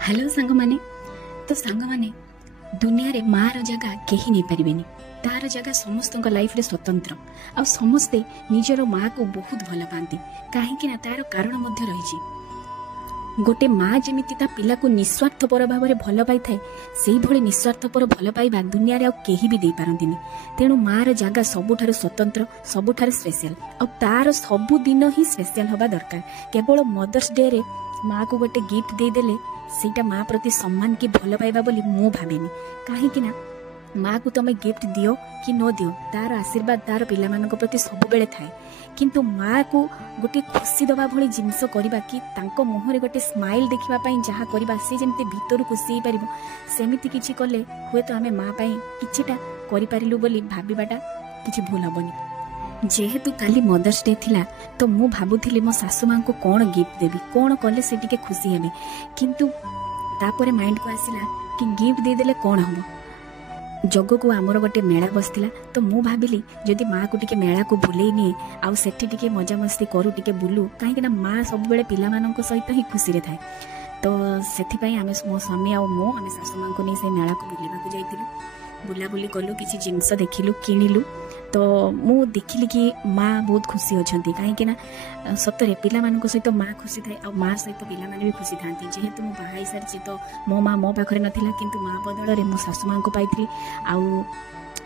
Hello सांग माने तो सांग माने दुनिया रे मार जगह कहीं नहीं पारिबेनी तार जगह समस्त लाइफ रे स्वतंत्र आ समस्ते निजर माँ को बहुत भल पाती कहीं तार कारण मध्य रही गोटे माँ जमीती ता पिला को निस्वार्थपर भाव में भल पाई थाए से भली निस्वार्थपर भल पाइबा दुनिया रे केही भी दे पारंतिनी। तेणु मार जगह सबुठारु स्वतंत्र सबुठारु स्पेशल और तार सबु दिन ही स्पेशल हवा दरकार। केवल मदर्स डे रे माँ को गोटे गिफ्ट दे देले सेटा माँ प्रति सम्मान की भल पाइबा बोली मु भावेनी। कहीं माँ को तुम गिफ्ट दियो कि न दियो तार आशीर्वाद तार पिला मानक प्रति सब बेले थाए किंतु माँ को गोटे खुशी दबा भली जिनस करबा कि तांको मुहरे गोटे स्माइल देखिबा पई जहा करबा से जेमते भीतर खुशी हे परिबो सेमिति किछि कले हुए तो आमे माँ पई किछिटा करि परिलु बोली भाबिबाटा किछि भूल हबनी। जेहेतु काली मदर्स डे थिला तो मु भाबुथिली मो सासु मां को कोन गिफ्ट देबी कोन कले से टिके खुशी हेबे किंतु तापरे माइंड को आसिला कि गिफ्ट दे देले कोन हबो। जग को आमर गोटे मेला बसला तो मु भाविली जदि माँ को टिके मेला को बुले निए आउ सेठी टिके मजा मस्ती करू टिके बुलू कहीं माँ सब बेले पिला मानक सहित ही खुशी रे थाए। तो सेथिपई आमे मो स्वामी आ मो आमे सासु मां को नहीं से मेला को बुलिबा को जाइतिलु बुलाबुली कलु किसी जिनस देखिलु किनिलु तो मु देखिली कि माँ बहुत खुशी अच्छी कहीं सतरे पिला मानक सहित माँ खुशी थाए आ माँ सहित पिला माने भी खुशी थांती। जेहेतु मु बाहा सारी तो मो माँ मो पाखरे नथिला किंतु माँ बदल में मो सासु मां को पाइथी आउ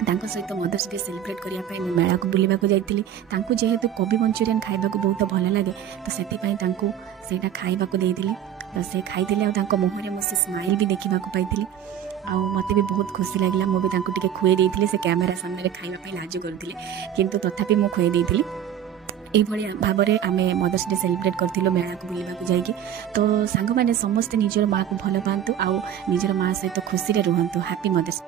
तांको सहित मदर्स डे सेलिब्रेट करने मु मेला को बुलिबा को जाइतिली। तांको जेहेतु कोबी मंचूरियन खाइबा को बहुत भल लगे तो सेतिपई तांको सेटा खाइबा को देइतिली तो से खाइतिले आ तांको मुहरे मो से स्माइल भी देखिबा को पाइतिली आ मते भी बहुत खुशी लागला। मु भी तांको टिके खुए देइतिले से कैमरा सामने खाइबा पई लाज करथिले किंतु तथापि मु खुए देइतिली। एभली भाव में आमे मदर्स डे सेलिब्रेट करथिलो मेला को बुलिबा को जाइकी। तो सांग माने समस्त निजर माँ को भल पांतु आ निजर माँ सहित खुशी रे रुहंतु। Happy mother's.